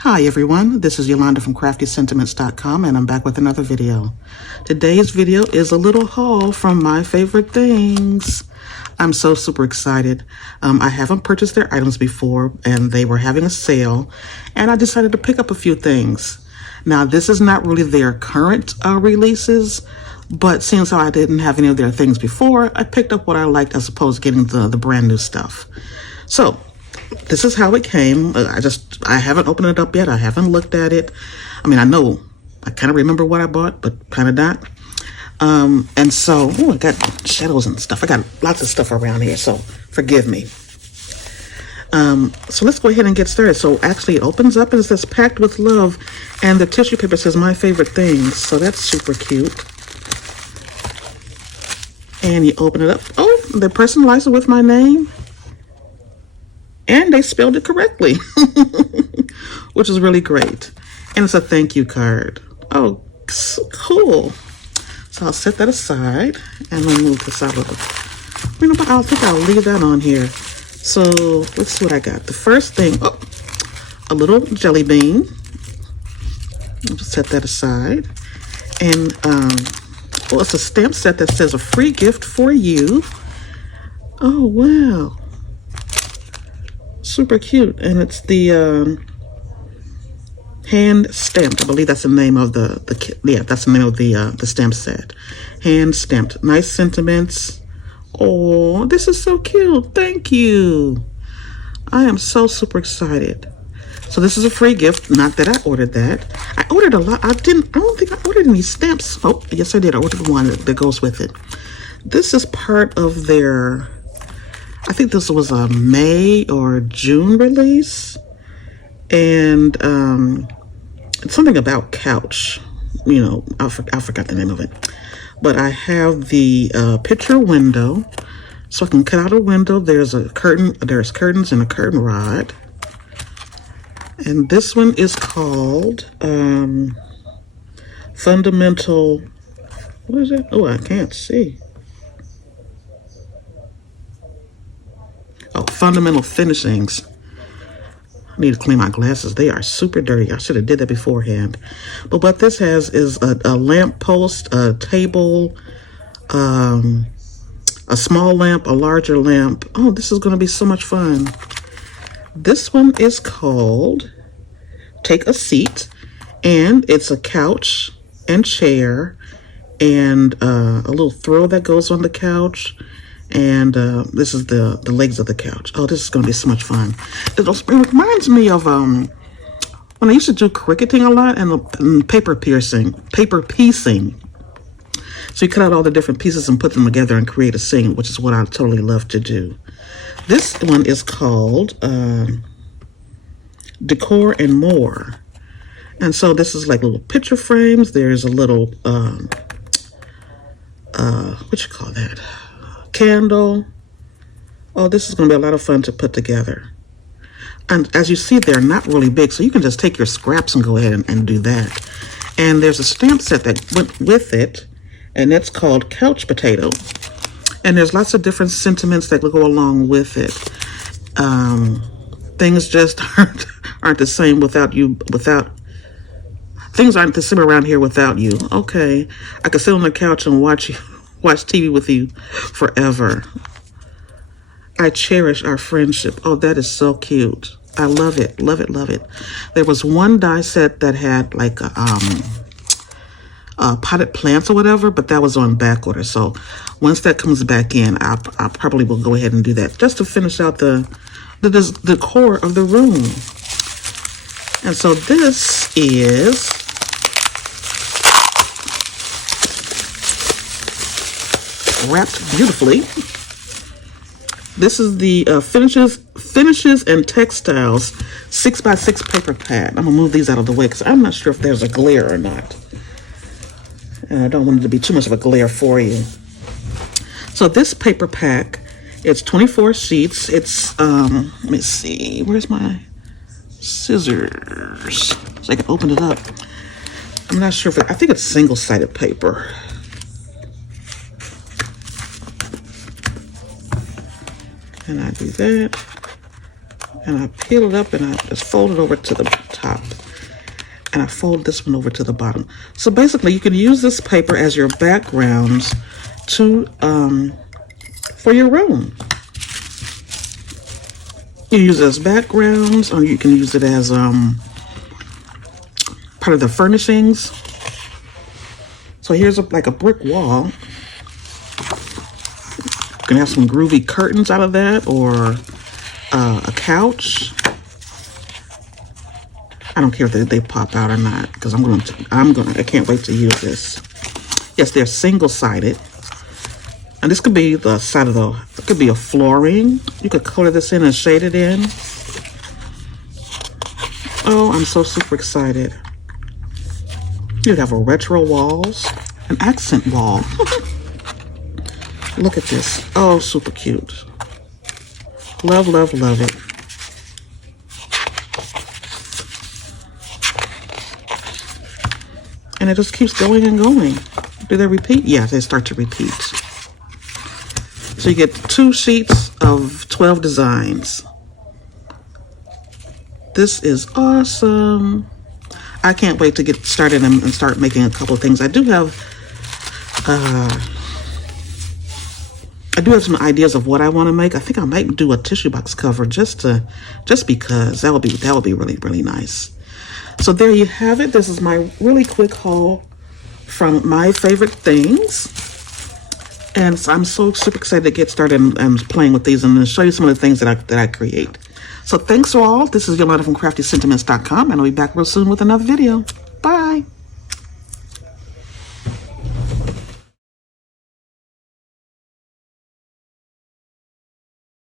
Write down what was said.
Hi everyone, this is Yolanda from CraftyScentiments.com and I'm back with another video. Today's video is a little haul from my favorite things. I'm so super excited. I haven't purchased their items before and they were having a sale and I decided to pick up a few things. Now this is not really their current releases, but since I didn't have any of their things before, I picked up what I liked as opposed to getting the brand new stuff. So this is how it came. I haven't opened it up yet. I haven't looked at it. I mean, I kind of remember what I bought, but kind of not. And so, I got shadows and stuff. I got lots of stuff around here, so forgive me. So let's go ahead and get started. So actually it opens up and it says packed with love, and the tissue paper says my favorite things. So that's super cute. And you open it up. Oh, they personalized it with my name. And they spelled it correctly, which is really great. And it's a thank you card. Oh, so cool. So I'll set that aside and I'll move this out of it. You know, but I think I'll leave that on here. So let's see what I got. The first thing, a little jelly bean. I'll just set that aside. And, it's a stamp set that says a free gift for you. Oh, wow. Super cute, and it's the hand stamped. I believe that's the name of that's the name of the stamp set. Hand stamped. Nice sentiments. Oh, this is so cute. Thank you. I am so super excited. So this is a free gift. Not that I ordered that. I ordered a lot. I don't think I ordered any stamps. Oh, yes I did. I ordered one that goes with it. This is part of their, I think this was a May or June release, and it's something about couch. You know, I forgot the name of it. But I have the picture window, so I can cut out a window. There's a curtain. There's curtains and a curtain rod. And this one is called Fundamental. What is it? Oh, I can't see. Oh, Fundamental Furnishings. I need to clean my glasses. They are super dirty. I should have did that beforehand. But what this has is a lamp post, a table, a small lamp, a larger lamp. Oh, this is going to be so much fun. This one is called Take a Seat, and it's a couch and chair and a little throw that goes on the couch. And this is the legs of the couch. Oh, this is going to be so much fun. It reminds me of when I used to do cricketing a lot and paper piecing. So you cut out all the different pieces and put them together and create a scene, which is what I totally love to do. This one is called Decor and More. And so this is like little picture frames. There's a little, what you call that? Candle. Oh, this is going to be a lot of fun to put together. And as you see, they're not really big, so you can just take your scraps and go ahead and do that. And there's a stamp set that went with it, and it's called Couch Potato. And there's lots of different sentiments that go along with it. Things just aren't the same without you. Things aren't the same around here without you. Okay, I could sit on the couch and watch TV with you forever. I cherish our friendship. Oh, that is so cute. I love it, love it, love it. There was one die set that had like potted plants or whatever, but that was on back order. So once that comes back in, I probably will go ahead and do that just to finish out the decor of the room. And so this is wrapped beautifully. This is the Finishes and Textiles 6x6 paper pad. I'm gonna move these out of the way because I'm not sure if there's a glare or not, and I don't want it to be too much of a glare for you. So this paper pack, it's 24 sheets. It's let me see, where's my scissors so I can open it up. I'm not sure if I think it's single-sided paper. And I do that, and I peel it up and I just fold it over to the top. And I fold this one over to the bottom. So basically you can use this paper as your backgrounds to for your room. You use it as backgrounds, or you can use it as part of the furnishings. So here's like a brick wall. You can have some groovy curtains out of that, or a couch. I don't care if they pop out or not, because I can't wait to use this. Yes, they're single-sided. And this could be the side of it could be a flooring. You could color this in and shade it in. Oh, I'm so super excited. You'd have a retro walls, an accent wall. Look at this. Oh, super cute. Love, love, love it. And it just keeps going and going. Do they repeat? Yeah, they start to repeat. So you get 2 sheets of 12 designs. This is awesome. I can't wait to get started and start making a couple of things. I do have some ideas of what I want to make. I think I might do a tissue box cover just because that would be really, really nice. So there you have it. This is my really quick haul from my favorite things. And so I'm so super excited to get started and playing with these and to show you some of the things that I create. So thanks all. This is Yolanda from CraftyScentiments.com, and I'll be back real soon with another video. Bye.